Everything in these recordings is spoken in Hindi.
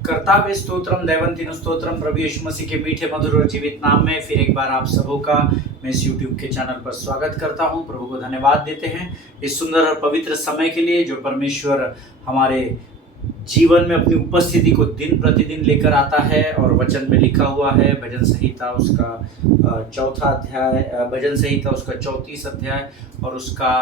कर्तावे स्तोत्रम दैवंतिन स्तोत्रम प्रभु यीशु मसीह के मीठे मधुर और जीवित नाम में फिर एक बार आप सबों का मैं इस YouTube के चैनल पर स्वागत करता हूं। प्रभु को धन्यवाद देते हैं इस सुंदर और पवित्र समय के लिए जो परमेश्वर हमारे जीवन में अपनी उपस्थिति को दिन प्रतिदिन लेकर आता है। और वचन में लिखा हुआ है भजन संहिता उसका चौथा अध्याय, भजन संहिता उसका 34 अध्याय और उसका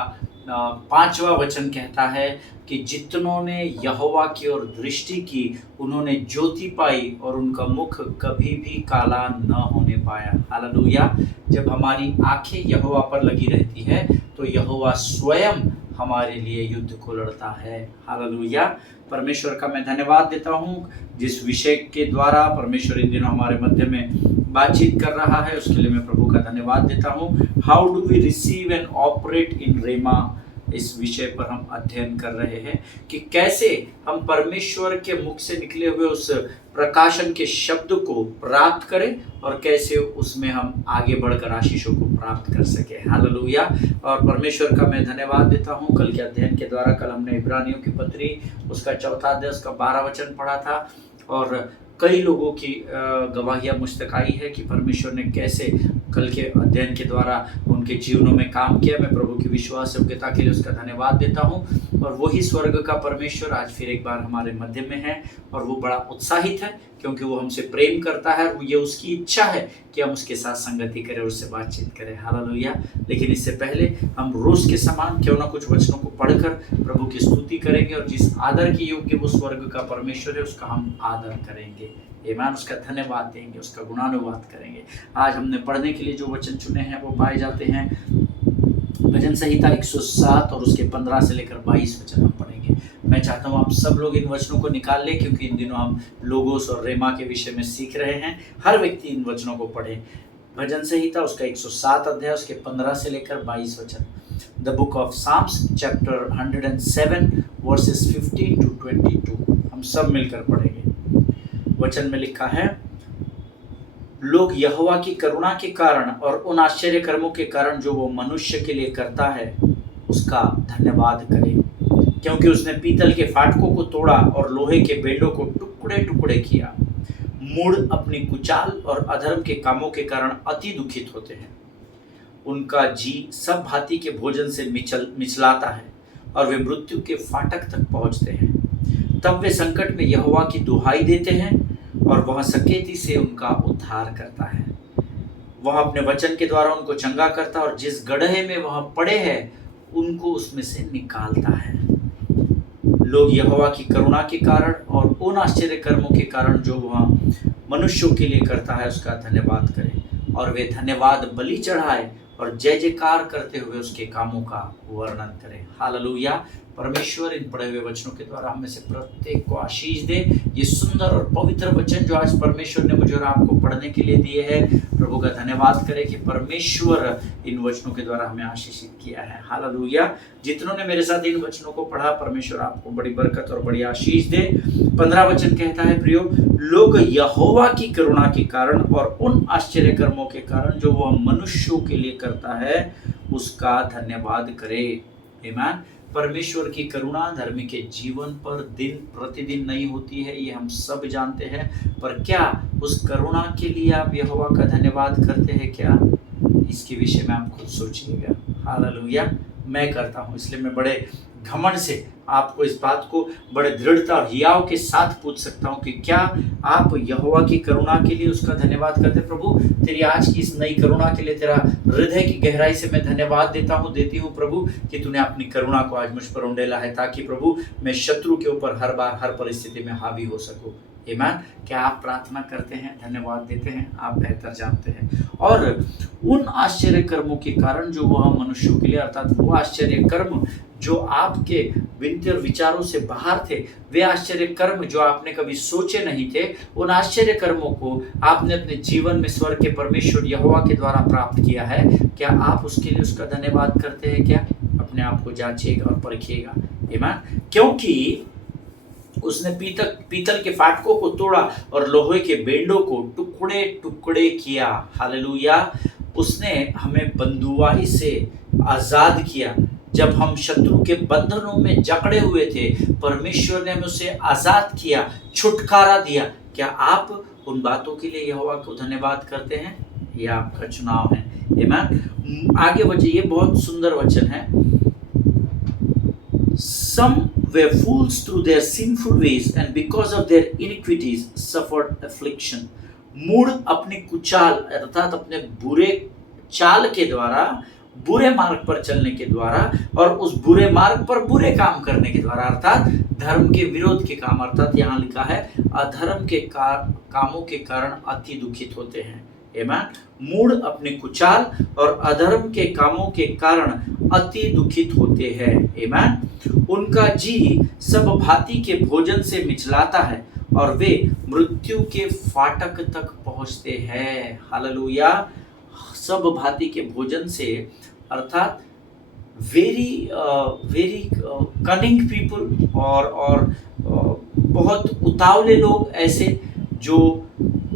5वां वचन कहता है कि जितनों ने यहोवा की ओर दृष्टि की उन्होंने ज्योति पाई और उनका मुख कभी भी काला न होने पाया। हालेलुया। जब हमारी आंखें यहोवा पर लगी रहती है तो यहोवा स्वयं हमारे लिए युद्ध को लड़ता है। हालेलुया। परमेश्वर का मैं धन्यवाद देता हूँ जिस विषय के द्वारा परमेश्वर इन दिनों हमारे मध्य में बातचीत कर रहा है उसके लिए मैं प्रभु का धन्यवाद देता हूँ। How do we receive and operate in rhema, इस विषय पर हम अध्ययन कर रहे हैं कि कैसे हम परमेश्वर के मुख से निकले हुए उस प्रकाशन के शब्द को प्राप्त करें और कैसे उसमें हम आगे बढ़कर आशीषों को प्राप्त कर सके। हालेलुया। और परमेश्वर का मैं धन्यवाद देता हूं। कल के अध्ययन के द्वारा कल हमने इब्रानियों की पत्री उसका चौथा अध्याय उसका 12 वचन पढ़ा था और कई लोगों की गवाहियाँ मुझ तक आई है कि परमेश्वर ने कैसे कल के अध्ययन के द्वारा उनके जीवनों में काम किया। मैं प्रभु की विश्वास योग्यता के लिए उसका धन्यवाद देता हूं। और वही स्वर्ग का परमेश्वर आज फिर एक बार हमारे मध्य में है और वो बड़ा उत्साहित है क्योंकि वो हमसे प्रेम करता है। वो ये उसकी इच्छा है कि हम उसके साथ संगति करें, उससे बातचीत करें। हालेलुया। लेकिन इससे पहले हम रोज के समान क्यों ना कुछ वचनों को पढ़कर प्रभु की स्तुति करेंगे और जिस आदर के योग्य वो स्वर्ग का परमेश्वर है उसका हम आदर करेंगे। ईमान उसका धन्यवाद देंगे, उसका गुणानुवाद करेंगे। आज हमने पढ़ने के लिए जो वचन चुने हैं वो पाए जाते हैं भजन संहिता 107 और उसके 15 से लेकर 22 वचन हम पढ़ेंगे। मैं चाहता हूँ आप सब लोग इन वचनों को निकाल लें क्योंकि इन दिनों हम लोगोस और रेमा के विषय में सीख रहे हैं। हर व्यक्ति इन वचनों को पढ़े। भजन संहिता उसका 107 अध्याय उसके 15 से लेकर 22 वचन। The book of Psalms chapter 107 verses 15 to 22 हम सब मिलकर पढ़ेंगे। वचन में लिखा है, लोग यहोवा की करुणा के कारण और उन आश्चर्य कर्मों के कारण जो वो मनुष्य के लिए करता है उसका धन्यवाद करें, क्योंकि उसने पीतल के फाटकों को तोड़ा और लोहे के बेंडों को टुकड़े टुकड़े किया। मूढ़ अपनी कुचाल और अधर्म के कामों के कारण अति दुखित होते हैं। उनका जी सब भांति के भोजन से मिचलाता है और वे मृत्यु के फाटक तक पहुंचते हैं। तब वे संकट में यहोवा की दुहाई देते हैं और वह सकेती से उनका उद्धार करता है। वह अपने वचन के द्वारा उनको चंगा करता और जिस गड्ढे में वह पड़े हैं उनको उसमें से निकालता है। लोग यहोवा की करुणा के कारण और उन आश्चर्य कर्मों के कारण जो वह मनुष्यों के लिए करता है उसका धन्यवाद करें और वे धन्यवाद बलि चढ़ाए और जय जयकार करते हुए उसके कामों का वर्णन करें। हालेलुया। परमेश्वर इन पढ़े हुए वचनों के द्वारा हमें से प्रत्येक को आशीष दे। ये सुंदर और पवित्र वचन जो आज परमेश्वर ने मुझे और आपको पढ़ने के लिए दिए हैं, प्रभु का धन्यवाद करें कि परमेश्वर इन वचनों के द्वारा हमें आशीषित किया है। हालेलुया। जितनों ने मेरे साथ इन वचनों को पढ़ा परमेश्वर आपको बड़ी बरकत और बड़ी आशीष दे। 15 वचन कहता है, प्रियो, लोग यहोवा की करुणा के कारण और उन आश्चर्य कर्मों के कारण जो वह मनुष्यों के लिए करता है उसका धन्यवाद करे। आमीन। परमेश्वर की करुणा धर्मी के जीवन पर दिन प्रतिदिन नहीं होती है, ये हम सब जानते हैं। पर क्या उस करुणा के लिए आप यहोवा का धन्यवाद करते हैं क्या? इसके विषय में आप खुद सोचिएगा। हालेलुया। मैं करता हूँ, इसलिए मैं बड़े घमंड से आपको इस बात को बड़े दृढ़ता और हियाव के साथ पूछ सकता हूँ कि क्या आप यहोवा की करुणा के लिए उसका धन्यवाद करते? प्रभु तेरी आज की इस नई करुणा के लिए तेरा हृदय की गहराई से मैं धन्यवाद देती हूँ प्रभु कि तूने अपनी करुणा को आज मुझ पर उंडेला है ताकि प्रभु मैं शत्रु के ऊपर हर बार हर परिस्थिति में हावी हो सकूँ। आमीन। क्या आप प्रार्थना करते हैं, धन्यवाद देते हैं? आप बेहतर जानते हैं। और उन आश्चर्य कर्मों के कारण जो वह मनुष्यों के लिए, अर्थात वो आश्चर्य कर्म जो आपके विनती और विचारों से बाहर थे, वे आश्चर्य कर्म जो आपने कभी सोचे नहीं थे, उन आश्चर्य कर्मों को आपने अपने जीवन में स्वर्ग के परमेश्वर यहोवा के द्वारा प्राप्त किया है। क्या आप उसके लिए उसका धन्यवाद करते हैं? क्या अपने आप को जांचिएगा और परखिएगा। आमीन। क्योंकि उसने पीतल के फाटकों को तोड़ा और लोहे के बेंडों को टुकड़े टुकड़े किया। हालेलुया। उसने हमें बंधुआई से आजाद किया जब हम शत्रु के बंधनों में जकड़े हुए थे, परमेश्वर ने हमें उसे आजाद किया, छुटकारा दिया। क्या आप उन बातों के लिए यहोवा को धन्यवाद करते हैं? यह आपका चुनाव है। आमीन। आगे बढ़िए, ये बहुत सुंदर वचन है। Some were fools through their sinful ways and because of their iniquities suffered affliction. मूढ़ अपनी कुचाल अर्थात अपने बुरे चाल के द्वारा, बुरे मार्ग पर चलने के द्वारा और उस बुरे मार्ग पर बुरे काम करने के द्वारा अर्थात धर्म के विरोध के काम, अर्थात यहाँ लिखा है अधर्म के कामों के कारण अति दुखित होते हैं। आमीन। मूढ़ अपने कुचाल और अधर्म के कामों के कारण अति दुखित होते हैं। आमीन। उनका जी सब भांति के भोजन से मिचलाता है और वे मृत्यु के फाटक तक पहुंचते हैं। हालेलुया। सब भांति के भोजन से अर्थात वेरी कनिंग पीपल और बहुत उतावले लोग, ऐसे जो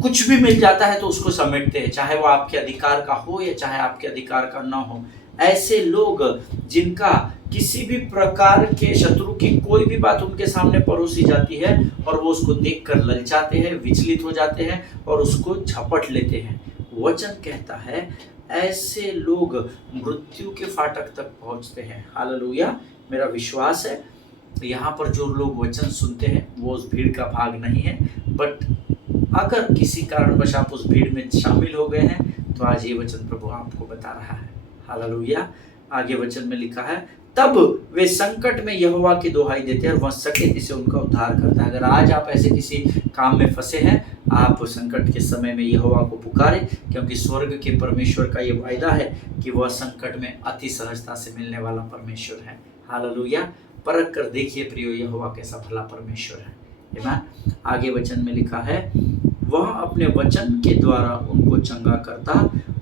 कुछ भी मिल जाता है तो उसको समेटते हैं, चाहे वो आपके अधिकार का हो या चाहे आपके अधिकार का ना हो। ऐसे लोग जिनका किसी भी प्रकार के शत्रु की कोई भी बात उनके सामने परोसी जाती है और वो उसको देखकर ललचाते हैं, विचलित हो जाते हैं और उसको झपट लेते हैं। वचन कहता है ऐसे लोग मृत्यु के फाटक तक पहुंचते हैं। हालेलुया। मेरा विश्वास है यहाँ पर जो लोग वचन सुनते हैं वो उस भीड़ का भाग नहीं है, बट अगर किसी कारणवश आप उस भीड़ में शामिल हो गए हैं तो आज ये वचन प्रभु आपको बता रहा है। हालेलुया। आगे वचन में लिखा है, तब वे संकट में यहोवा की दुहाई देते हैं और वह सकेत से उनका उद्धार करता है। अगर आज आप ऐसे किसी काम में फंसे हैं, आप संकट के समय में यहोवा को पुकारें, क्योंकि स्वर्ग के परमेश्वर का ये वायदा है कि वह संकट में अति सहजता से मिलने वाला परमेश्वर है। हालेलुया। परख कर देखिए प्रियो, यहोवा कैसा भला परमेश्वर है। आमीन। आगे वचन में लिखा है, वह अपने वचन के द्वारा उनको चंगा करता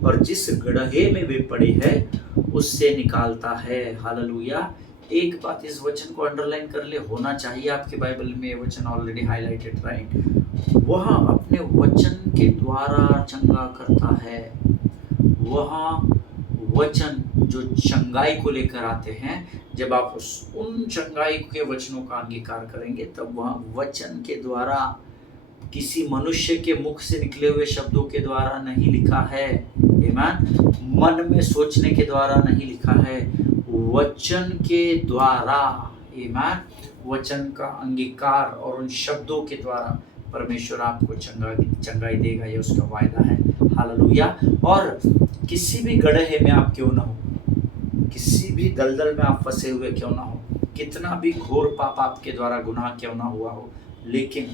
और जिस गड्ढे में वे पड़े हैं उससे निकालता है। हालेलुया। एक बात इस वचन को अंडरलाइन कर ले, होना चाहिए आपके बाइबल में ये वचन ऑलरेडी हाईलाइटेड, राइट। वह अपने वचन के द्वारा चंगा करता है। वह वचन जो चंगाई को लेकर आते हैं, जब आप उन चंगाई के वचनों का अंगीकार करेंगे तब वह वचन के द्वारा, किसी मनुष्य के मुख से निकले हुए शब्दों के द्वारा नहीं लिखा है। आमीन। मन में सोचने के द्वारा नहीं लिखा है, वचन के द्वारा। आमीन। वचन का अंगीकार और उन शब्दों के द्वारा परमेश्वर आपको चंगाई देगा, ये उसका वायदा है। हालेलुया। और किसी भी गड्ढे में आप क्यों ना हो, किसी भी दलदल में आप फंसे हुए क्यों ना हो, कितना भी घोर पाप आपके द्वारा गुनाह क्यों ना हुआ हो, लेकिन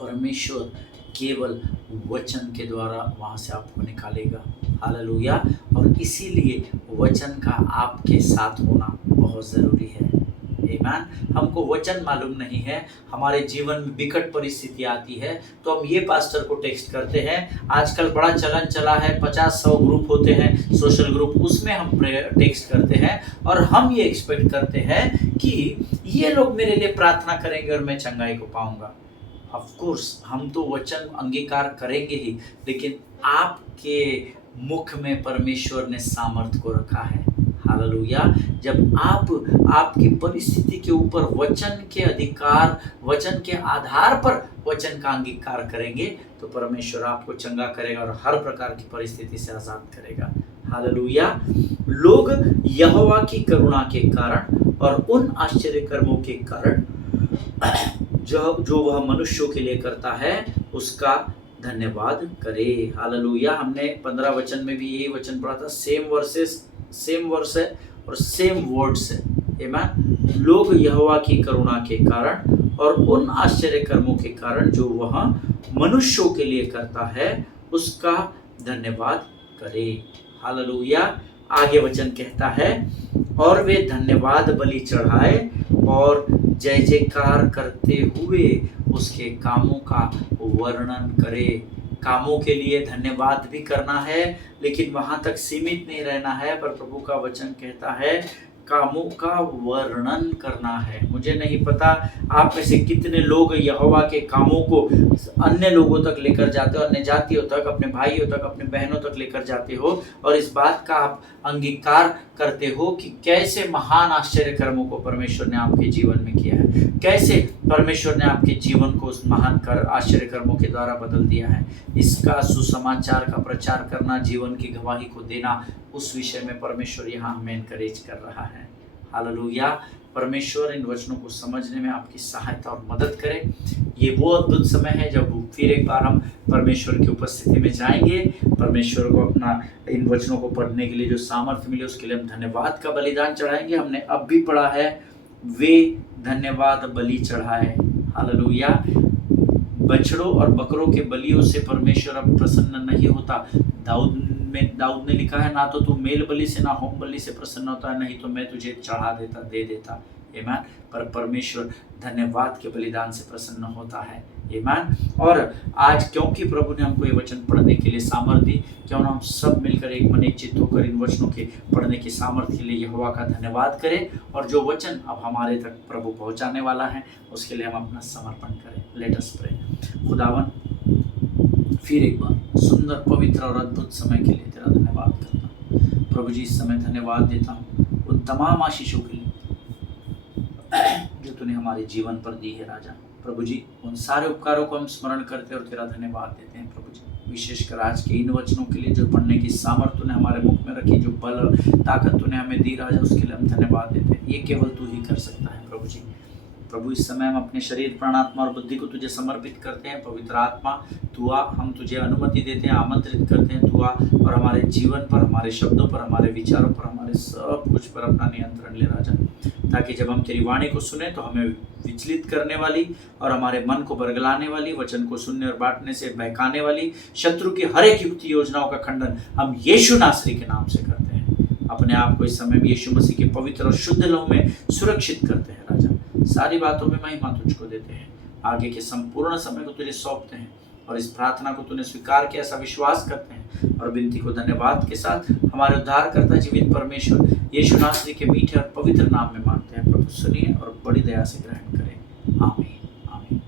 परमेश्वर केवल वचन के द्वारा वहाँ से आपको निकालेगा। हालेलुया। और इसीलिए वचन का आपके साथ होना बहुत ज़रूरी है। आमीन। हमको वचन मालूम नहीं है, हमारे जीवन में विकट परिस्थिति आती है तो हम ये पास्टर को टेक्स्ट करते हैं। आजकल बड़ा चलन चला है, 50-100 ग्रुप होते हैं सोशल ग्रुप, उसमें हम टेक्स्ट करते हैं और हम ये एक्सपेक्ट करते हैं कि ये लोग मेरे लिए प्रार्थना करेंगे और मैं चंगाई को पाऊंगा। ऑफ कोर्स हम तो वचन अंगीकार करेंगे ही, लेकिन आपके मुख में परमेश्वर ने सामर्थ्य को रखा है। हालेलुया। जब आप आपकी परिस्थिति के ऊपर वचन के अधिकार, वचन के आधार पर वचन का अंगीकार करेंगे तो परमेश्वर आपको चंगा करेगा और हर प्रकार की परिस्थिति से आजाद करेगा। हालेलुया। लोग यहोवा की करुणा के कारण और उन आश्चर्य कर्मों के कारण जो वह मनुष्यों के लिए करता है उसका धन्यवाद करे। हालेलुया। हमने 15 वचन में भी यही वचन पढ़ा था, सेम वर्स है और सेम वर्ड्स है। आमीन। लोग यहोवा की करुणा के कारण और उन आश्चर्य कर्मों के कारण जो वह मनुष्यों के लिए करता है उसका धन्यवाद करे। हालेलुया। आगे वचन कहता है, और वे धन्यवाद बलि चढ़ाए और जय जयकार करते हुए उसके कामों का वर्णन करे। कामों के लिए धन्यवाद भी करना है, लेकिन वहाँ तक सीमित नहीं रहना है, पर प्रभु का वचन कहता है कामों का वर्णन करना है। मुझे नहीं पता आप में से कितने लोग यहोवा के कामों को अन्य लोगों तक लेकर जाते हो, अन्य जातियों तक, अपने भाइयों तक, अपने बहनों तक लेकर जाते हो और इस बात का आप अंगीकार करते हो कि कैसे महान आश्चर्य कर्मों को परमेश्वर ने आपके जीवन में किया है, कैसे परमेश्वर ने आपके जीवन को उस महान आश्चर्य कर्मों के द्वारा बदल दिया है। इसका सुसमाचार का प्रचार करना, जीवन की गवाही को देना, उस विषय में परमेश्वर यहाँ हमें एनकरेज कर रहा है। हालेलुया। परमेश्वर इन वचनों को समझने में आपकी सहायता और मदद करे। ये वो अद्भुत समय है जब फिर एक बार हम परमेश्वर की उपस्थिति में जाएंगे। परमेश्वर को अपना इन वचनों को पढ़ने के लिए जो सामर्थ्य मिले उसके लिए हम धन्यवाद का बलिदान चढ़ाएंगे। हमने अब भी पढ़ा है, वे धन्यवाद बलि चढ़ाए। हालेलुया। बछड़ों और बकरों के बलियों से परमेश्वर अब प्रसन्न नहीं होता। दाऊद ने लिखा है, ना तो तू मेल बलि से ना होम बलि से प्रसन्न होता है, नहीं तो मैं तुझे चढ़ा देता, दे देता। आमीन। पर परमेश्वर धन्यवाद के बलिदान से प्रसन्न होता है। आमीन। और आज क्योंकि प्रभु ने हमको ये वचन पढ़ने के लिए सामर्थ्य दी, क्यों ना हम सब मिलकर एक मन एक चित्त होकर इन वचनों के पढ़ने की सामर्थ्य के लिए यहोवा का धन्यवाद करें और जो वचन अब हमारे तक प्रभु पहुंचाने वाला है उसके लिए हम अपना समर्पण करें। Let us pray. खुदावन, फिर एक बार सुंदर, पवित्र और अद्भुत समय के लिए तेरा धन्यवाद करता हूँ प्रभु जी। इस समय धन्यवाद देता हूँ उन तमाम आशीषों के लिए जो तूने हमारे जीवन पर दी है राजा। प्रभु जी, उन सारे उपकारों को हम स्मरण करते हैं और तेरा धन्यवाद देते हैं प्रभु जी। विशेषकर आज के इन वचनों के लिए जो पढ़ने की सामर्थ्य तूने हमारे मुख में रखी, जो बल और ताकत तूने हमें दी राजा, उसके लिए हम धन्यवाद देते हैं। ये केवल तू ही कर सकता है प्रभु जी। प्रभु, इस समय हम अपने शरीर, प्राण, आत्मा और बुद्धि को तुझे समर्पित करते हैं। पवित्र आत्मा, तू आ, हम तुझे अनुमति देते हैं, आमंत्रित करते हैं, तू आ और हमारे जीवन पर, हमारे शब्दों पर, हमारे विचारों पर, हमारे सब कुछ पर अपना नियंत्रण ले राजा, ताकि जब हम तेरी वाणी को सुने तो हमें विचलित करने वाली और हमारे मन को बरगलाने वाली, वचन को सुनने और बांटने से बहकाने वाली शत्रु की हर एक युक्ति योजनाओं का खंडन हम यीशु नासरी के नाम से करते हैं। अपने आप को इस समय में यीशु मसीह के पवित्र और शुद्ध लहू में सुरक्षित करते हैं राजा। सारी बातों में महिमा तुझको देते हैं। आगे के संपूर्ण समय को तुझे सौंपते हैं और इस प्रार्थना को तूने स्वीकार किया ऐसा विश्वास करते हैं और विनती को धन्यवाद के साथ हमारे उद्धारकर्ता जीवित परमेश्वर यीशु नासरी के मीठे और पवित्र नाम में मांगते हैं। प्रभु सुनिए और बड़ी दया से ग्रहण करें। आमीन, आमीन।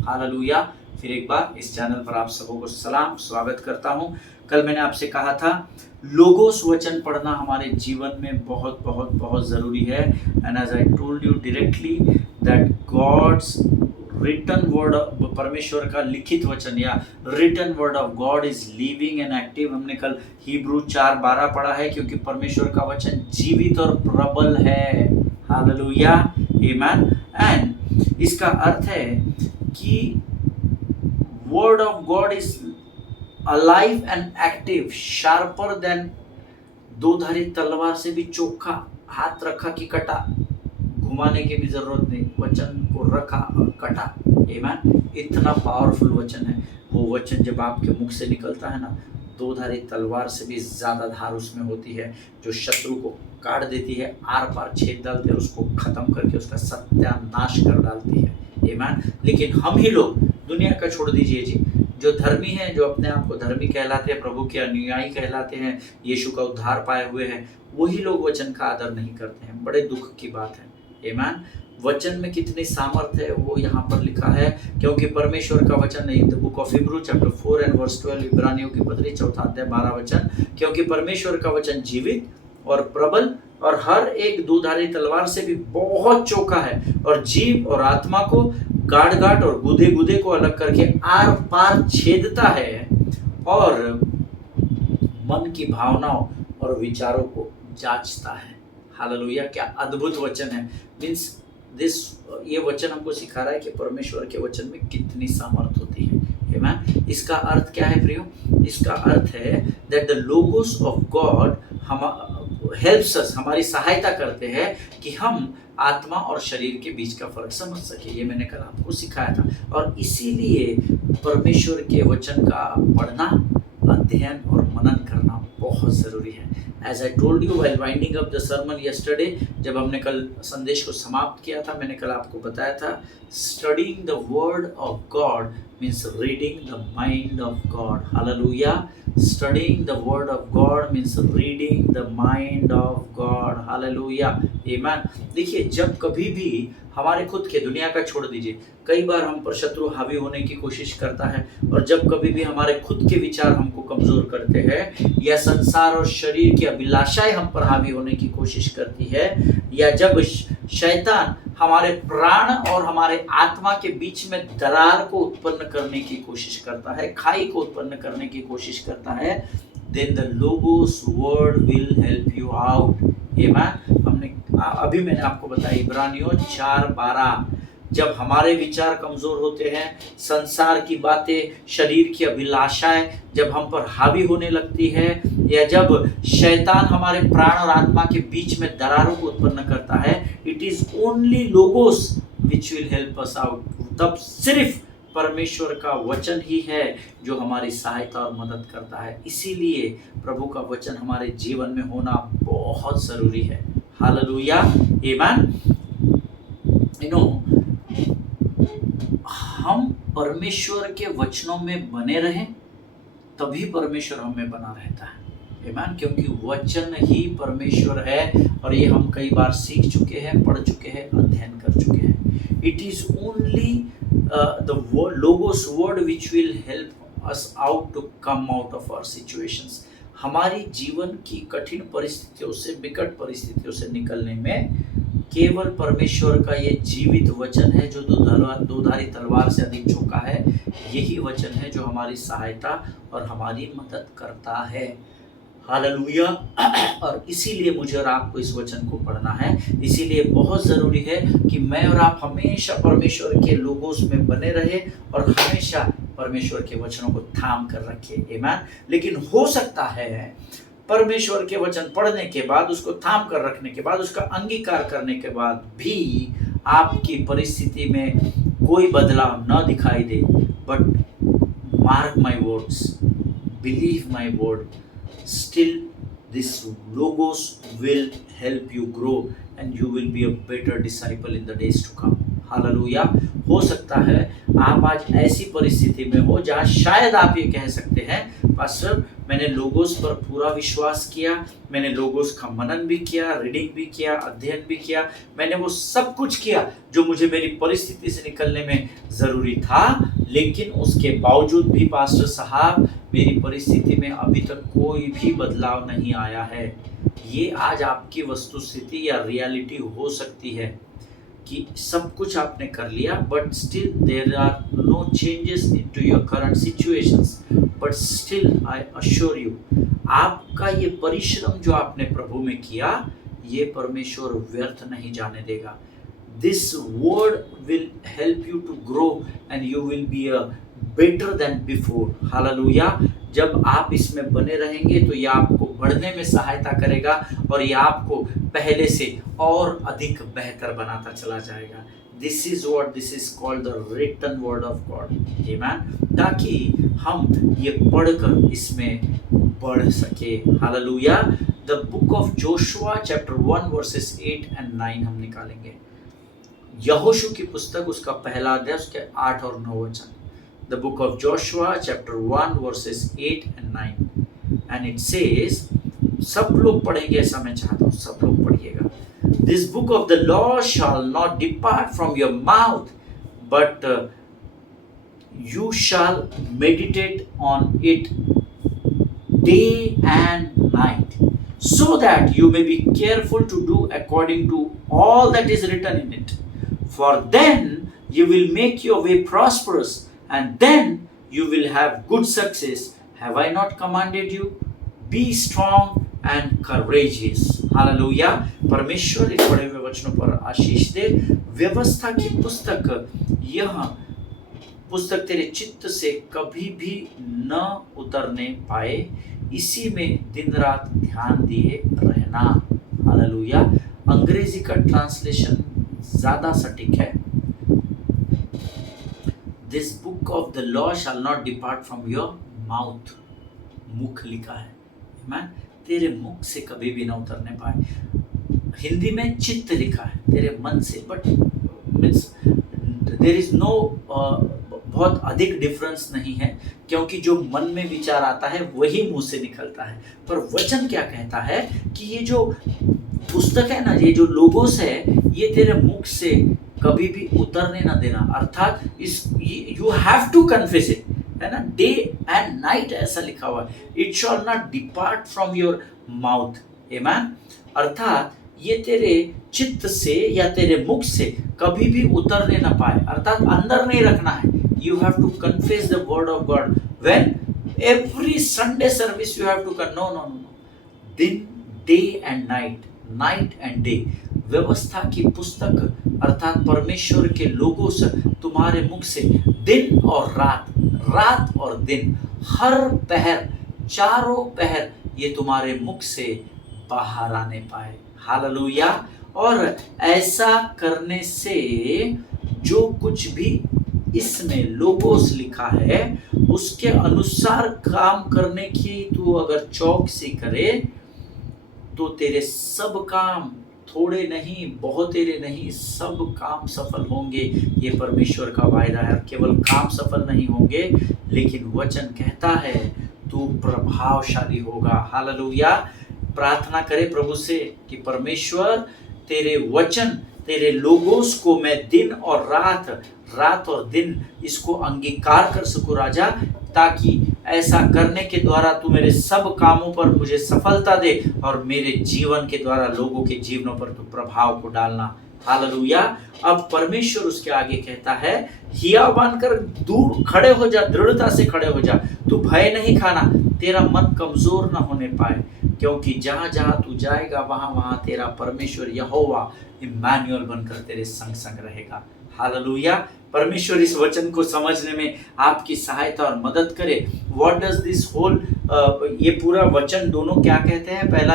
हालेलुया। फिर एक बार इस चैनल पर आप सबों को सलाम, स्वागत करता हूँ। कल मैंने आपसे कहा था लोगोस वचन पढ़ना हमारे जीवन में बहुत बहुत बहुत ज़रूरी है। And as I told you directly that God's written word, परमेश्वर का लिखित वचन या written word of God is living and active. हमने कल हिब्रू 4:12 पढ़ा है, क्योंकि परमेश्वर का वचन जीवित और प्रबल है। हालेलुया, आमीन। एंड इसका अर्थ है कि word of God is alive and active, sharper than दो-धारी तलवार से भी चोखा, हाथ रखा कि कटा, घुमाने की भी जरूरत नहीं, वचन को रखा और कटा। आमीन। इतना पावरफुल वचन है वो वचन। जब आपके मुख से निकलता है ना, दो-धारी तलवार से भी ज्यादा धार उसमें होती है, जो शत्रु को काट देती है, आर पार छेद डालती है, उसको खत्म करके उसका सत्यानाश कर डालती है। आमीन। लेकिन हम ही लोग, दुनिया का छोड़ दीजिए जी, जो धर्मी हैं, जो अपने आप को धर्मी कहलाते हैं, प्रभु के अनुयायी कहलाते हैं, यीशु का उद्धार पाए हुए हैं, वही लोग वचन का आदर नहीं करते हैं। बड़े दुख की बात है। आमीन। वचन में कितनी सामर्थ्य है वो यहाँ पर लिखा है, क्योंकि परमेश्वर का वचन नहीं। The book of Hebrew chapter 4 and verse 12, इब्रानियों की पत्री 4 अध्याय 12 वचन, क्योंकि परमेश्वर का वचन जीवित और प्रबल और हर एक दो-धारी तलवार से भी बहुत चोखा है और जीव और आत्मा को, गाढ़ गाढ़ और गुदे गुदे को अलग करके आर पार छेदता है और मन की भावनाओं और विचारों को जांचता है। हालेलुया, क्या अद्भुत वचन है। मीन्स ये वचन हमको सिखा रहा है कि परमेश्वर के वचन में कितनी सामर्थ होती है। आमीन। इसका अर्थ क्या है प्रियो? इसका अर्थ है that the logos of God helps us, हमारी सहायता करते हैं कि हम आत्मा और शरीर के बीच का फर्क समझ सके। ये मैंने कल आपको सिखाया था और इसीलिए परमेश्वर के वचन का पढ़ना, अध्ययन और मनन करना बहुत ज़रूरी है। As I told you while winding up the sermon yesterday, जब हमने कल संदेश को समाप्त किया था, मैंने कल आपको बताया था, studying the word of God means reading the mind of God. Hallelujah. Studying the word of God means reading the mind of God. Hallelujah. ईमान। देखिए, जब कभी भी हमारे खुद के, दुनिया का छोड़ दीजिए, कई बार हम पर शत्रु हावी होने की कोशिश करता है, और जब कभी भी हमारे खुद के विचार हमको कमजोर करते हैं, या संसार और शरीर की अभिलाषाएं हम पर हावी होने की कोशिश करती है, या जब शैतान हमारे प्राण और हमारे आत्मा के बीच में दरार को उत्पन्न करने की कोशिश करता है, खाई को उत्पन्न करने की कोशिश करता है, then the logos word will help you out। अभी मैंने आपको बताया इब्रानियों 4:12, जब हमारे विचार कमजोर होते हैं, संसार की बातें, शरीर की अभिलाषाएं जब हम पर हावी होने लगती है, या जब शैतान हमारे प्राण और आत्मा के बीच में दरारों को उत्पन्न करता है, it is only logos which will help us out. तब सिर्फ परमेश्वर का वचन ही है जो हमारी सहायता और मदद करता है। इसीलिए प्रभु का वचन हमारे जीवन में होना बहुत जरूरी है। हालेलुया, आमीन। हम परमेश्वर के वचनों में बने रहें, तभी परमेश्वर हमें बना रहता है। आमीन, क्योंकि वचन ही परमेश्वर है, और ये हम कई बार सीख चुके हैं, पढ़ चुके हैं, अध्ययन कर चुके हैं। It is only the logos word which will help us out to come out of our situations। हमारी जीवन की कठिन परिस्थितियों से, विकट परिस्थितियों से निकलने में केवल परमेश्वर का ये जीवित वचन है, जो दोधारी तलवार से अधिक चौका है। यही वचन है जो हमारी सहायता और हमारी मदद करता है। हालेलुया। और इसीलिए मुझे और आपको इस वचन को पढ़ना है। इसीलिए बहुत ज़रूरी है कि मैं और आप हमेशा परमेश्वर के लोगोस में बने रहे, और हमेशा परमेश्वर के वचनों को थाम कर रखे। आमीन। लेकिन हो सकता है परमेश्वर के वचन पढ़ने के बाद, उसको थाम कर रखने के बाद, उसका अंगीकार करने के बाद भी आपकी परिस्थिति में कोई बदलाव न दिखाई दे। But mark my words, believe my word, still this logos will help you grow and you will be a better disciple in the days to come। Hallelujah. हो सकता है आप आज ऐसी परिस्थिति में हो जहाँ शायद आप ये कह सकते हैं, पास्टर मैंने लोगोस पर पूरा विश्वास किया, मैंने लोगोस का मनन भी किया, रीडिंग भी किया, अध्ययन भी किया, मैंने वो सब कुछ किया जो मुझे मेरी परिस्थिति से निकलने में ज़रूरी था, लेकिन उसके बावजूद भी पास्टर साहब मेरी परिस्थिति में अभी तक कोई भी बदलाव नहीं आया है। ये आज आपकी वस्तुस्थिति या रियलिटी हो सकती है कि सब कुछ आपने कर लिया, but still there are no changes into your current situations. But still I assure you, आपका ये परिश्रम जो आपने प्रभु में किया, ये परमेश्वर व्यर्थ नहीं जाने देगा। This word will help you to grow and you will be a better than before. Hallelujah. जब आप इसमें बने रहेंगे तो यह आपको बढ़ने में सहायता करेगा, और यह आपको पहले से और अधिक बेहतर बनाता चला जाएगा। This is what this is called the written word of God. आमीन। ताकि हम ये पढ़कर इसमें बढ़ सके। Hallelujah. The book of Joshua chapter 1 verses 8 and 9 हम निकालेंगे। यहोशू की पुस्तक, उसका पहला अध्याय, उसके 8 और 9 वचन। The book of Joshua chapter 1 verses 8 and 9 and it says, सब लोग पढ़ेंगे, ऐसा मैं चाहता हूँ सब लोग पढ़िएगा। This book of the law shall not depart from your mouth, but you shall meditate on it day and night, so that you may be careful to do according to all that is written in it. For then you will make your way prosperous, and then you will have good success. Have I not commanded you? Be strong and courageous। Hallelujah. परमेश्वर इन पढ़े हुए वचनों पर आशीष दे। व्यवस्था की पुस्तक, यह पुस्तक तेरे चित्त से कभी भी न उतरने पाए, इसी में दिन रात ध्यान दिए रहना। हालेलुया। अंग्रेजी का ट्रांसलेशन ज्यादा सटीक है। This book of the law shall not depart from your mouth। मुख लिखा है, आमीन। तेरे मुख से कभी भी ना उतरने पाए। हिंदी में चित्त लिखा है, तेरे मन से, but means there is no बहुत अधिक डिफरेंस नहीं है, क्योंकि जो मन में विचार आता है वही मुंह से निकलता है। पर वचन क्या कहता है कि ये जो पुस्तक है ना, ये जो लोगोस है, ये तेरे मुख से कभी भी उतरने ना देना, अर्थात इस you have to confess it, है ना, डे एंड नाइट ऐसा लिखा हुआ है, it shall not depart from your mouth, amen. अर्थात ये तेरे चित्त से या तेरे मुख से कभी भी उतरने ना पाए, अर्थात अंदर नहीं रखना है। You have to confess the word of God when every Sunday service, you have to no no no, दिन, day and night, night and day, व्यवस्था की पुस्तक अर्थात परमेश्वर के लोगों से तुम्हारे मुख से दिन और रात, रात और दिन, हर पहर, चारों पहर ये तुम्हारे मुख से बाहर आने पाए। हालेलुया। और ऐसा करने से जो कुछ भी इसमें लोगोस लिखा है उसके अनुसार काम करने की तू अगर चौकसी करे तो तेरे सब काम, थोड़े नहीं, बहुतेरे नहीं, सब काम सफल होंगे। ये परमेश्वर का वायदा है। केवल काम सफल नहीं होंगे, लेकिन वचन कहता है तू प्रभावशाली होगा। हालेलुया। प्रार्थना करे प्रभु से कि परमेश्वर तेरे वचन, तेरे लोगोस को मैं दिन और रात, रात और दिन इसको अंगीकार कर सकूं राजा, ताकि ऐसा करने के द्वारा तू मेरे सब कामों पर मुझे सफलता दे और मेरे जीवन के द्वारा लोगों के जीवनों पर तू प्रभाव को डालना। हालेलुया। अब परमेश्वर उसके आगे कहता है, हिया बनकर दूर खड़े हो जा, दृढ़ता से खड़े हो जा, तू भय नहीं खाना, तेरा मन कमजोर ना होने पाए, क्योंकि जहां जहां तू जाएगा वहां वहां तेरा परमेश्वर यहोवा इम्मानुएल बनकर तेरे संग संग रहेगा। हालेलुया। परमेश्वर इस वचन को समझने में आपकी सहायता और मदद करे। व्हाट डज दिस होल, ये पूरा वचन दोनों क्या कहते हैं? पहला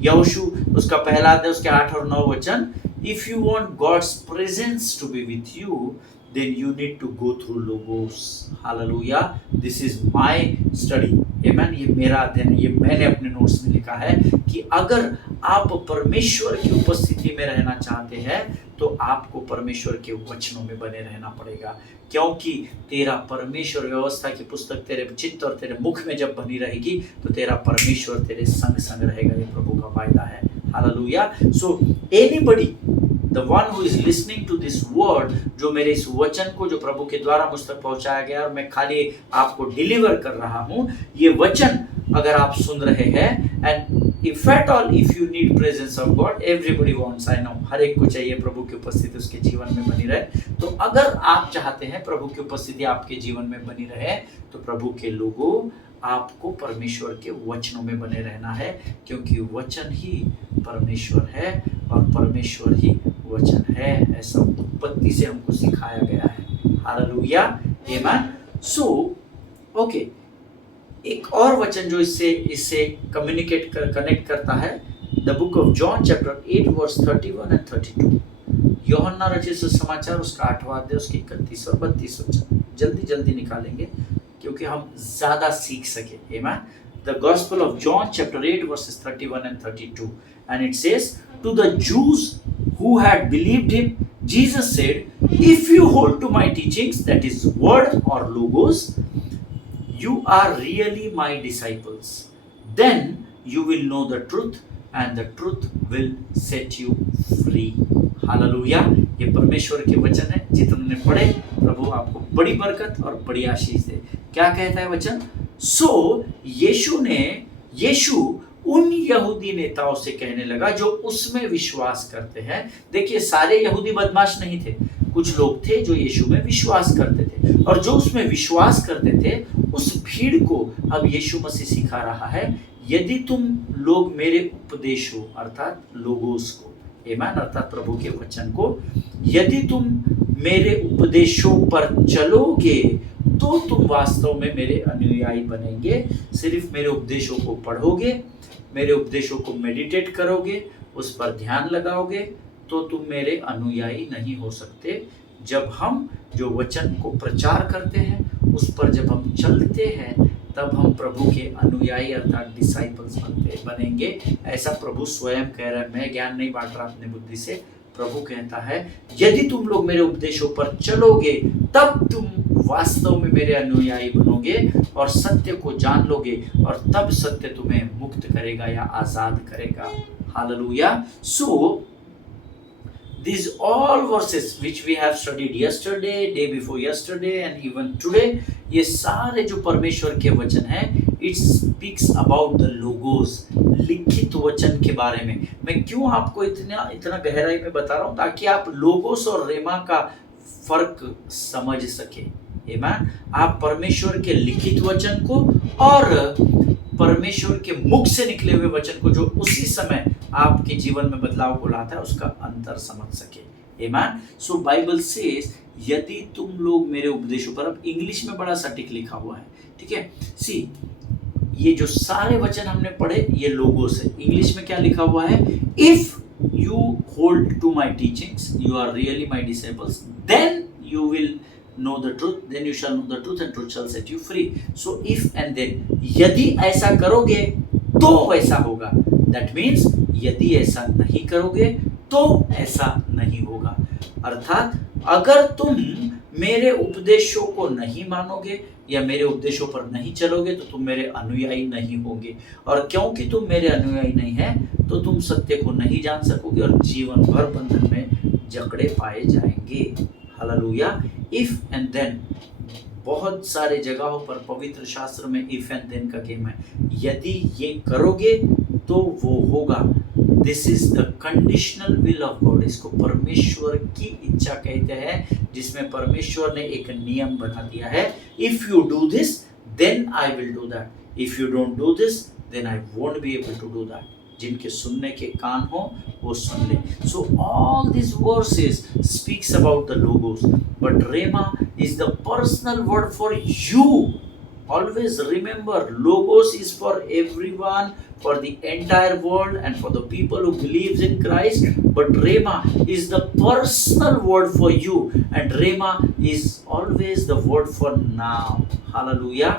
यहोशू उसका पहला अध्याय उसके 8 और 9 वचन, if you want God's presence to be with you then you need to go through logos. Hallelujah. This is my study. Amen. ये मेरा अध्ययन, ये मैंने अपने नोट्स में लिखा है कि अगर आप परमेश्वर की उपस्थिति में रहना चाहते हैं तो आपको परमेश्वर के वचनों में बने रहना पड़ेगा, क्योंकि तेरा परमेश्वर, व्यवस्था की पुस्तक तेरे चित्त और तेरे मुख में जब बनी रहेगी तो तेरा परमेश्वर तेरे संग संग रहेगा। ये प्रभु का वायदा है। Hallelujah. So anybody, the one who is listening to this word, जो मेरे इस वचन को जो प्रभु के द्वारा मुझ तक पहुंचाया गया और मैं खाली आपको डिलीवर कर रहा हूँ, ये वचन अगर आप सुन रहे हैं, and if at all if you need presence of God, everybody wants, I know, हर एक को चाहिए प्रभु की उपस्थिति उसके जीवन में बनी रहे। तो अगर आप चाहते हैं प्रभु की उपस्थिति आपके जीवन में बनी रहे तो प्रभु के लोगों, आपको परमेश्वर के वचनों में बने रहना है, क्योंकि वचन ही परमेश्वर है और परमेश्वर ही वचन है। ऐसा उत्पत्ति से हमको सिखाया गया है। हालेलुया। आमेन। सो ओके, एक और वचन जो इससे कनेक्ट करता है, the book of John chapter 8 verse 31 and 32। यूहन्ना रचित सुसमाचार उसका 8वां अध्याय उसके 31 और 32 वचन जल्दी निकालेंगे क्योंकि हम ज्यादा सीख सके। आमेन। The Gospel of John chapter 8 verses 31 and 32, and it says, to the Jews who had believed him, Jesus said, if you hold to my teachings, that is word or logos, you are really my disciples. Then you will know the truth and the truth will set you free. Hallelujah. ये परमेश्वर के वचन है, जितने पढ़े प्रभु आपको बड़ी बरकत और बड़ी आशीष दे। क्या कहता है वचन? सो यीशु उन यहूदी नेताओं से कहने लगा जो उसमें विश्वास करते हैं। देखिए, सारे यहूदी बदमाश नहीं थे, कुछ लोग थे जो यीशु में विश्वास करते थे, और जो उसमें विश्वास करते थे उस भीड़ को अब यीशु मसीह सिखा रहा है, यदि तुम लोग मेरे उपदेशों अर्थात लोगोस को, आमेन, अर्थात प्रभु के वचन को, यदि तुम मेरे उपदेशों पर चलोगे तो तुम वास्तव में मेरे अनुयायी बनेंगे। सिर्फ मेरे उपदेशों को पढ़ोगे, मेरे उपदेशों को मेडिटेट करोगे, उस पर ध्यान लगाओगे तो तुम मेरे अनुयायी नहीं हो सकते। जब हम जो वचन को प्रचार करते हैं उस पर जब हम चलते हैं तब हम प्रभु के अनुयायी अर्थात डिसाइपल्स बनेंगे। ऐसा प्रभु स्वयं कह रहा है। मैं ज्ञान नहीं बांट रहा अपने बुद्धि से। प्रभु कहता है यदि तुम लोग मेरे उपदेशों पर चलोगे तब तुम वास्तव में मेरे अनुयायी बनोगे और सत्य को जान लोगे, और तब सत्य तुम्हें मुक्त करेगा या आजाद करेगा। Hallelujah. So these all verses which we have studied yesterday, day before yesterday and even today, ये सारे जो परमेश्वर के वचन हैं, it speaks about the logos, लिखित वचन के बारे में। मैं क्यों आपको इतना इतना गहराई में बता रहा हूँ, ताकि आप लोगोस और रेमा का फर्क समझ सके। आमीन। आप परमेश्वर के लिखित वचन को और परमेश्वर के मुख से निकले हुए वचन को, जो उसी समय आपके जीवन में बदलाव को लाता है, उसका अंतर समझ सके। आमीन। सो बाइबल सेज, यदि तुम लोग मेरे उपदेशों पर, अब इंग्लिश में बड़ा सटीक लिखा हुआ है, ठीक है। सी, ये जो सारे वचन हमने पढ़े ये लोगोस है। इंग्लिश में क्या लिखा हुआ है? If you hold to my teachings, you are really my disciples, then you will know the truth, then you shall know the truth and truth shall set you free. So if and then, यदि ऐसा करोगे तो वैसा होगा। That means यदि ऐसा नहीं करोगे तो ऐसा नहीं होगा। अर्थात अगर तुम मेरे उपदेशों को नहीं मानोगे या मेरे उपदेशों पर नहीं चलोगे तो तुम मेरे अनुयायी नहीं होगे, और क्योंकि तुम मेरे अनुयायी नहीं है तो तुम सत्य को नहीं जान सकोगे और जीवन भर बंधन में जकड़े पाए जाएंगे। हालेलुया। इफ एंड देन, बहुत सारे जगहों पर पवित्र शास्त्र में इफ एंड देन का गेम है। यदि ये करोगे तो वो होगा। This is the conditional will of God. इसको परमेश्वर की इच्छा कहते हैं, जिसमें परमेश्वर ने एक नियम बना दिया है। If you do this then I will do that, if you don't do this then I won't be able to do that. जिनके सुनने के कान हो वो सुन ले। So all this verses speaks about the logos, but rhema is the personal word for you. Always remember, logos is for everyone, for the entire world and for the people who believes in Christ, but rema is the personal word for you, and rema is always the word for now. Hallelujah.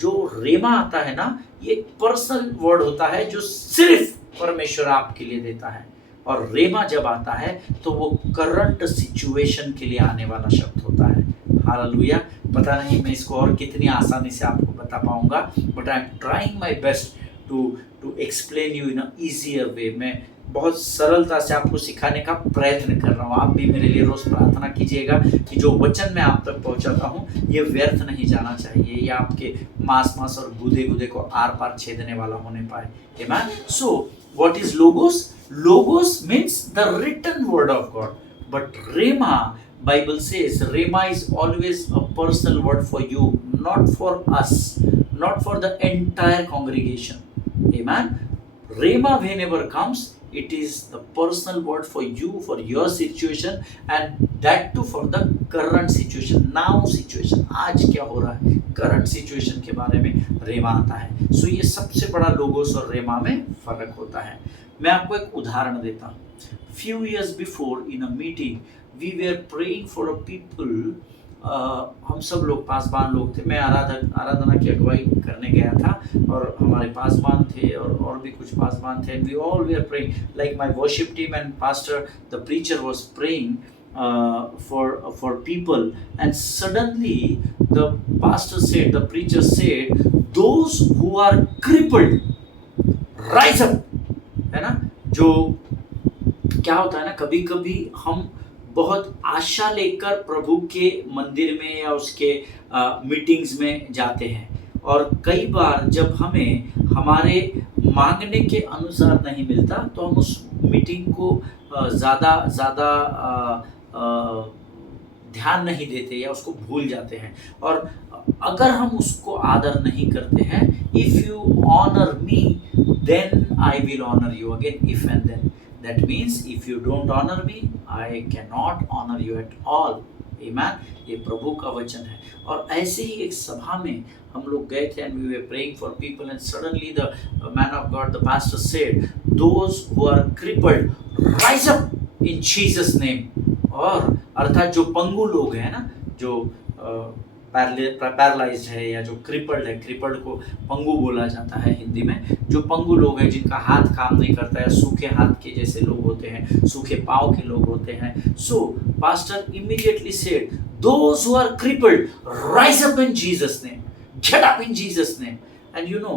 जो रेमा आता है ना, ये पर्सनल वर्ड होता है जो सिर्फ परमेश्वर आपके लिए देता है, और रेमा जब आता है तो वो करंट सिचुएशन के लिए आने वाला शब्द होता है। हालेलुया। पता नहीं मैं इसको और कितनी आसानी से आपको बता पाऊंगा, but I am trying my best to explain you in a easier way. मैं बहुत सरलता से आपको सिखाने का प्रयत्न कर रहा हूँ। आप भी मेरे लिए रोज प्रार्थना कीजिएगा कि जो वचन मैं आप तक पहुँचाता हूँ ये व्यर्थ नहीं जाना चाहिए, ये आपके मांस और गुदे गुदे को आर पार छेदने वाला होने पाए। Amen. So what is logos? Logos means the written word of God, but rhema, Bible says, Rema is always a personal word for you, not for us, not for the entire congregation. Amen. Rema whenever comes, it is the personal word for you, for your situation, and that too for the current situation, now situation. आज क्या हो रहा है, current situation के बारे में रेमा आता है। So ये सबसे बड़ा लोगोस और रेमा में फर्क होता है। मैं आपको एक उदाहरण देता हूँ। Few years before in a meeting, we were praying for a people. हम सब लोग पासबान लोग थे। मैं आराधना की अगुवाई करने गया था और हमारे पासबान थे और भी कुछ पासबान थे। We all were praying, like my worship team and pastor, the preacher was praying for people, and suddenly the pastor said, the preacher said, those who are crippled rise up। है ना, जो क्या होता है ना, कभी कभी हम बहुत आशा लेकर प्रभु के मंदिर में या उसके मीटिंग्स में जाते हैं, और कई बार जब हमें हमारे मांगने के अनुसार नहीं मिलता तो हम उस मीटिंग को ज़्यादा ध्यान नहीं देते या उसको भूल जाते हैं। और अगर हम उसको आदर नहीं करते हैं, if you honour me then I will honour you again, if and then. That means if you don't honor me, I cannot honor you at all. Amen. ये प्रभु का वचन है। और ऐसे ही एक सभा में हम लोग गए थे and we were praying for people, and suddenly the man of God, the pastor said, those who are crippled rise up in Jesus name। और अर्थात जो पंगु लोग हैं ना, जो पैरालाइज्ड है या जो क्रिपल्ड है, क्रिपल्ड को पंगु बोला जाता है हिंदी में, जो पंगु लोग हैं जिनका हाथ काम नहीं करता है, सूखे हाथ के जैसे लोग होते हैं, सूखे पाँव के लोग होते हैं। So pastor immediately said, those who are crippled rise up in Jesus name, get up in Jesus name. And you know,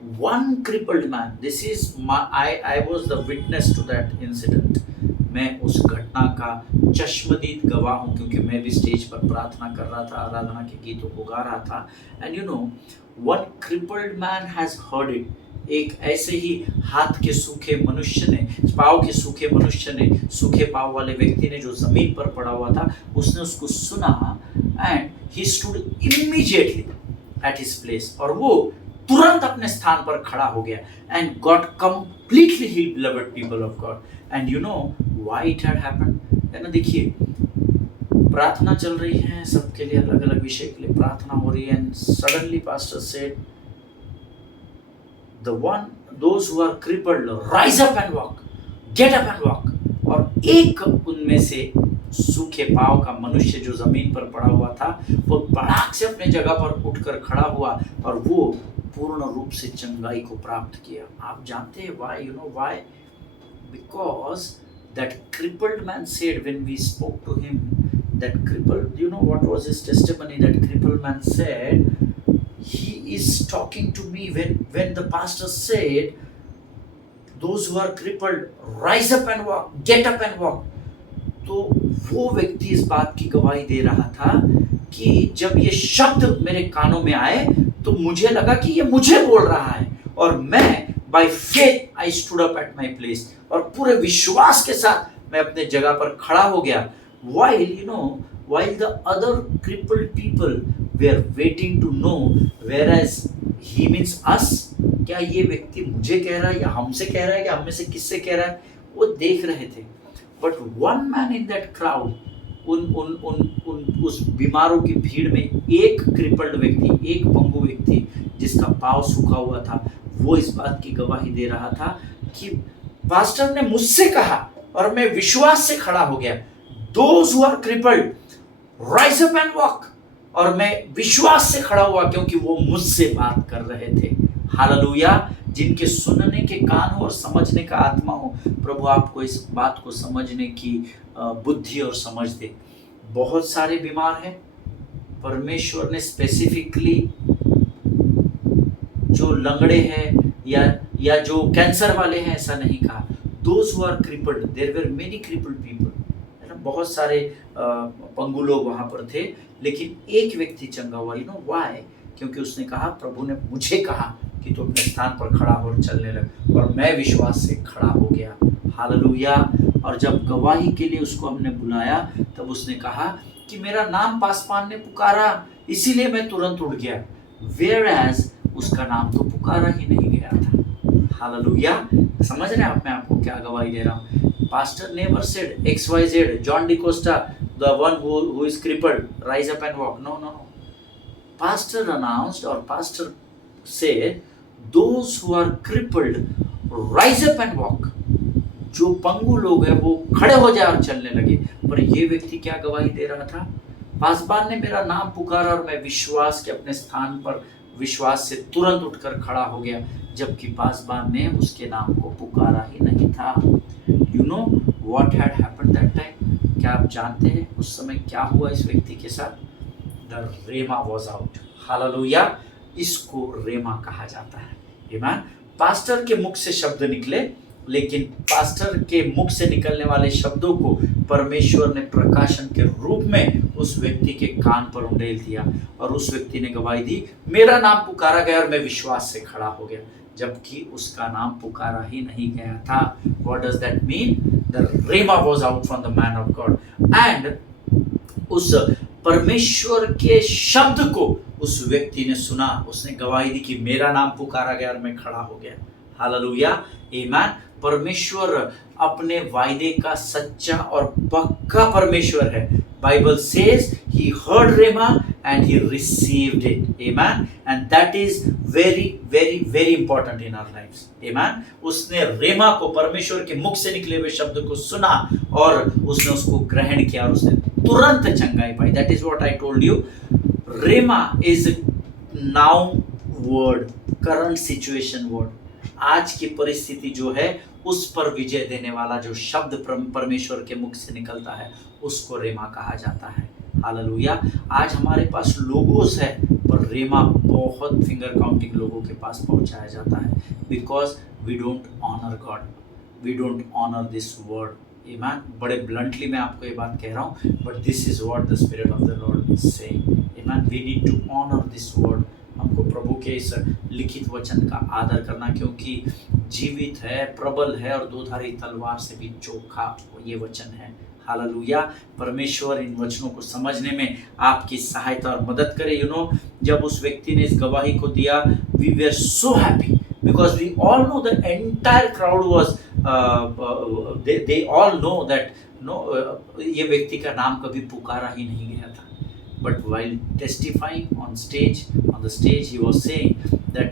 one crippled man. This is I was the witness to that incident. मैं उस घटना का चश्मदीद गवाह हूँ, क्योंकि मैं भी स्टेज पर प्रार्थना कर रहा था, आराधना के गीतों को गा रहा था. And you no, one crippled man has heard it. एक ऐसे ही हाथ के सूखे मनुष्य ने, पाँव के सूखे मनुष्य ने, सूखे पाँव वाले व्यक्ति ने जो जमीन पर पड़ा हुआ था, उसने उसको सुना. And he stood immediately at his place. और वो तुरंत अपने स्थान पर खड़ा हो गया. And God completely healed beloved people of God. And you know why it had happened. है ना, देखिए प्रार्थना चल रही है, सबके लिए अलग अलग विषय के लिए प्रार्थना हो रही है. And suddenly pastor said, the one, those who are crippled, rise up and walk, get up and walk. और एक उनमें से सूखे पांव का मनुष्य जो जमीन पर पड़ा हुआ था, वो बड़ाक से अपने जगह पर उठकर खड़ा हुआ और वो पूर्ण रूप से चंगाई को प्राप्त किया. आप जानते हैं why? You know why? Because that crippled man said, when we spoke to him, that crippled, you know what was his testimony? That crippled man said, he is talking to me when the pastor said, those who are crippled, rise up and walk, get up and walk. तो वो व्यक्ति इस बात की गवाही दे रहा था कि जब ये शब्द मेरे कानों में आए तो मुझे लगा कि ये मुझे बोल रहा है. और मैं by faith I stood up at my place. और पूरे विश्वास के साथ मैं अपने जगह पर खड़ा हो गया. While you know, while the other crippled people were waiting to know, whereas he means us, क्या ये व्यक्ति मुझे कह रहा है या हमसे कह रहा है या हम में से किससे कह रहा है, वो देख रहे थे. But one man in that crowd, उस बीमारों की भीड़ में एक क्रिपल्ड व्यक्ति, एक पंगु व्यक्ति जिसका पाँव सूखा हुआ था, वो इस बात की गवाही दे रहा था कि पास्टर ने मुझसे कहा और मैं विश्वास से खड़ा हो गया. Those who are crippled, rise up and walk. और मैं विश्वास से खड़ा हुआ क्योंकि वो मुझसे बात कर रहे थे. हालेलुया. जिनके सुनने के कान हो और समझने का आत्मा हो, प्रभु आपको इस बात को समझने की बुद्धि और समझ दे. बहुत सारे बीमार हैं. परमेश्वर ने स्पेसिफिकली जो लंगड़े हैं या जो कैंसर वाले हैं ऐसा नहीं कहा. Those who are crippled, there were many crippled people. बहुत सारे पंगु लोग वहां पर थे, लेकिन एक व्यक्ति चंगा हुआ. You know why? क्योंकि उसने कहा, प्रभु ने मुझे कहा कि तू अपने स्थान पर खड़ा हो और चलने लग. और मैं विश्वास से खड़ा हो गया. हालेलुया. और जब गवाही के लिए उसको हमने बुलाया तब उसने कहा कि मेरा नाम पासवान ने पुकारा, इसीलिए मैं तुरंत उठ गया. Whereas उसका नाम तो पुकारा ही नहीं गया था. हालेलुया. समझ रहे हैं आप मैं आपको क्या गवाही दे रहा हूँ? Pastor never said XYZ, John DeCosta, the one who is crippled, rise up and walk. No. Pastor announced, or pastor said, those who are crippled, rise up and walk. जो पंगु लोग हैं वो खड़े हो जाए और चलने लगे. पर ये व्यक्ति क्या गवाही दे रहा था? पासवान ने मेरा नाम पुकारा और मैं विश्वास के अपने स्थान पर विश्वास से तुरंत उठकर खड़ा हो गया, जबकि पासवान ने उसके नाम को पुकारा ही नहीं था. You know what had happened that time? क्या आप जानते हैं उस समय क्या हुआ इस व्यक्ति के साथ? The rhema was out. Hallelujah. इसको रेमा कहा जाता है. आमीन. पास्टर के मुख से शब्द निकले, लेकिन पास्टर के मुख से निकलने वाले शब्दों को परमेश्वर ने प्रकाशन के रूप में उस व्यक्ति के कान पर उंडेल दिया और उस व्यक्ति ने गवाही दी, मेरा नाम पुकारा गया और मैं विश्वास से खड़ा हो गया, जबकि उसका नाम पुकारा ही नहीं गया था. What does that mean? The rhema was out from the man of God. And उस परमेश्वर के शब्द को उस व्यक्ति ने सुना, उसने गवाही दी कि मेरा नाम पुकारा गया और मैं खड़ा हो गया. हालेलुया. आमीन. परमेश्वर अपने वायदे का सच्चा और पक्का परमेश्वर है. Bible says he heard Rhema and he received it. Amen. And that is very, very, very important in our lives. Amen. उसने रेमा को, परमेश्वर के मुख से निकले हुए शब्द को सुना और उसने उसको ग्रहण किया और उसने तुरंत चंगाई पाई. That is what I told you. Rhema is now word, current situation word. आज की परिस्थिति जो है उस पर विजय देने वाला जो शब्द परमेश्वर के मुख से निकलता है उसको रेमा कहा जाता है. हालेलुया। आज हमारे पास लोगोस है, पर रेमा बहुत फिंगर काउंटिंग लोगों के पास पहुंचाया जाता है, because we don't honour God, we don't honour this word. ईमान, बड़े ब्लंटली मैं आपको ये बात कह रहा हूँ, but this is what the spirit of the Lord is saying. ईमान, we need to honour this word. हमको प्रभु के इस लिखित वचन का आदर करना, क्योंकि जीवित है, प्रबल है और दोधारी तलवार से भी चोखा ये वचन है। हालेलुया। परमेश्वर इन वचनों को समझने में आपकी सहायता और मदद करे। जब उस व्यक्ति ने इस गवाही को दिया, we were so happy, because we all know the entire crowd was, they all know that ये व्यक्ति का नाम कभी पुकारा ही नहीं गया था। But while testifying on the stage, he was saying that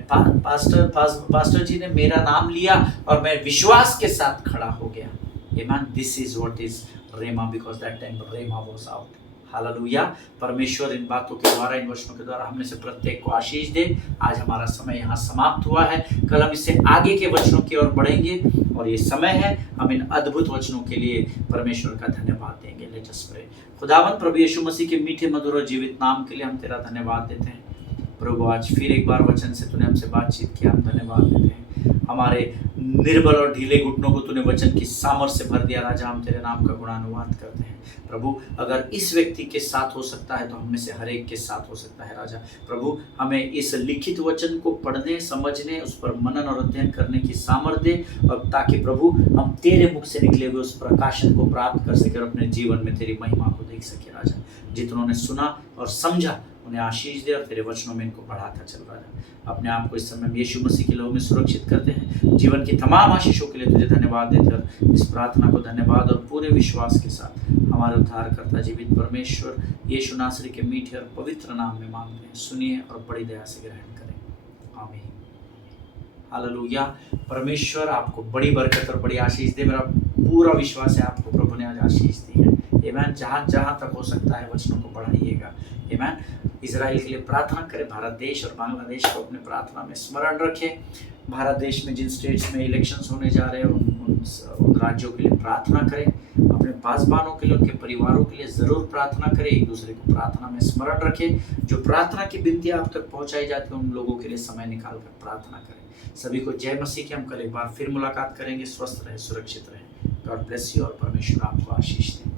pastor जी ने मेरा नाम लिया और मैं विश्वास के साथ खड़ा हो गया। Amen. This is what is Rhema, because that time Rhema was out. Hallelujah. परमेश्वर इन बातों के द्वारा, इन वचनों के द्वारा हमने से प्रत्येक को आशीष दे। आज हमारा समय यहाँ समाप्त हुआ है, कल हम इससे आगे के वचनों की ओर बढ़ेंगे, और ये समय है हम इन अद्भुत वचनों के लिए परमेश्वर का धन्यवाद देंगे। Let us pray. खुदावन प्रभु यीशु मसीह के मीठे मधुर और जीवित नाम के लिए हम तेरा धन्यवाद देते हैं। प्रभु आज फिर एक बार वचन से तूने हमसे बातचीत किया, हम धन्यवाद देते हैं। हमारे निर्बल और ढीले घुटनों को तूने वचन की सामर्थ्य से भर दिया राजा, हम तेरे नाम का गुणानुवाद करते हैं। प्रभु, अगर इस व्यक्ति के साथ हो सकता है तो हम में से हर एक के साथ हो सकता है राजा। प्रभु, हमें इस लिखित वचन को पढ़ने, समझने, उस पर मनन और अध्ययन करने की सामर्थ्य दे, और ताकि प्रभु हम तेरे मुख से निकले हुए उस प्रकाशन को प्राप्त कर सके और अपने जीवन में तेरी महिमा को देख सके राजा। जितनों ने सुना और समझा उन्हें आशीष दे, और तेरे वचनों में इनको बढ़ाता चल राजा। अपने आप को इस समय यीशु मसीह के लोगों में सुरक्षित करते हैं। जीवन की तमाम आशीषों के लिए तुझे धन्यवाद देते हैं, और इस प्रार्थना को धन्यवाद और पूरे विश्वास के साथ हमारे उद्धारकर्ता जीवित परमेश्वर यीशु नासरी के मीठे और पवित्र नाम में मांगते हैं। सुनिए और बड़ी दया से ग्रहण करें। आमीन। हालेलुया। परमेश्वर आपको बड़ी बरकत और बड़ी आशीष दे। मेरा पूरा विश्वास है आपको प्रभु ने आज आशीष दी है। आमीन। जहाँ तक हो सकता है वचनों को बढ़ाइएगा। आमीन। इजराइल के लिए प्रार्थना करें, भारत देश और बांग्लादेश को अपने प्रार्थना में स्मरण रखें। भारत देश में जिन स्टेट्स में इलेक्शंस होने जा रहे हैं उन राज्यों के लिए प्रार्थना करें। अपने पासबानों के लिए, उनके परिवारों के लिए ज़रूर प्रार्थना करें। एक दूसरे को प्रार्थना में स्मरण रखें। जो प्रार्थना की विनती आप तक पहुंचाई जाती है उन लोगों के लिए समय निकाल कर प्रार्थना करें। सभी को जय मसीह की। हम कल एक बार फिर मुलाकात करेंगे। स्वस्थ रहे, सुरक्षित रहे। गॉड ब्लेस यू और परमेश्वर आपको आशीष दे।